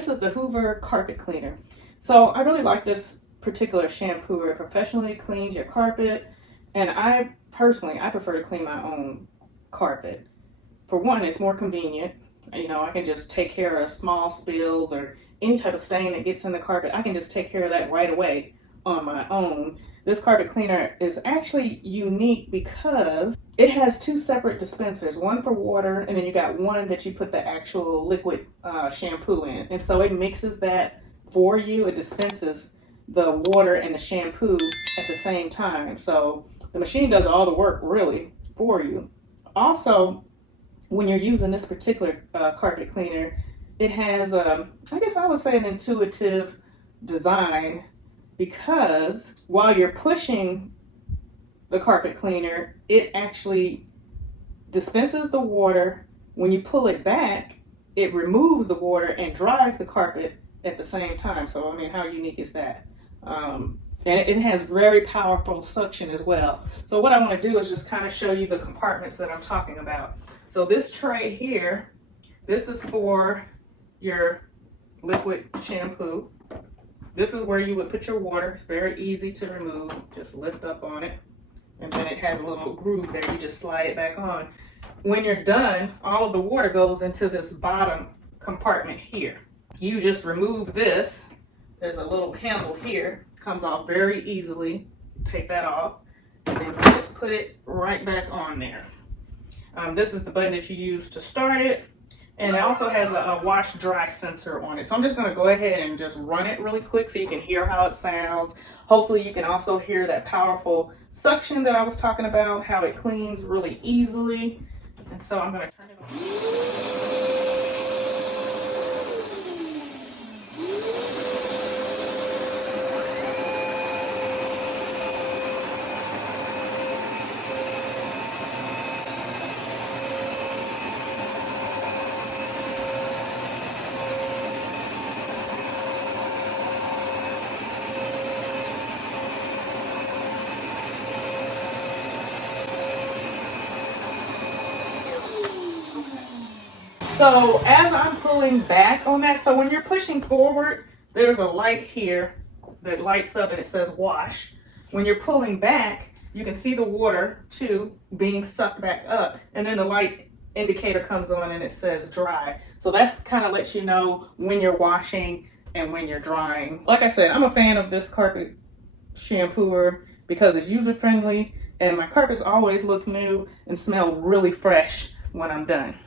this is the Hoover carpet cleaner. So I really like this particular shampoo. It professionally cleans your carpet, and I prefer to clean my own carpet. For one, it's more convenient. You know, I can just take care of small spills or any type of stain that gets in the carpet. I can just take care of that right away on my own. This carpet cleaner is actually unique because it has two separate dispensers, one for water, and then you got one that you put the actual liquid shampoo in. And so it mixes that for you. It dispenses the water and the shampoo at the same time. So the machine does all the work really for you. Also, when you're using this particular carpet cleaner, it has, I guess I would say, an intuitive design, because while you're pushing the carpet cleaner, it actually dispenses the water. When you pull it back, it removes the water and dries the carpet at the same time. So, I mean, how unique is that? And it has very powerful suction as well. So what I want to do is just kind of show you the compartments that I'm talking about. So this tray here, this is for your liquid shampoo. This is where you would put your water. It's very easy to remove. Just lift up on it. And then it has a little groove there. You just slide it back on. When you're done, all of the water goes into this bottom compartment here. You just remove this. There's a little handle here. Comes off very easily. Take that off. And then you just put it right back on there. This is the button that you use to start it. And it also has a wash dry sensor on it. So I'm just gonna go ahead and just run it really quick so you can hear how it sounds. Hopefully you can also hear that powerful suction that I was talking about, how it cleans really easily. And so I'm gonna turn it on. So as I'm pulling back on that, so when you're pushing forward, there's a light here that lights up and it says wash. When you're pulling back, you can see the water too being sucked back up, and then the light indicator comes on and it says dry. So that kind of lets you know when you're washing and when you're drying. Like I said, I'm a fan of this carpet shampooer because it's user friendly, and my carpets always look new and smell really fresh when I'm done.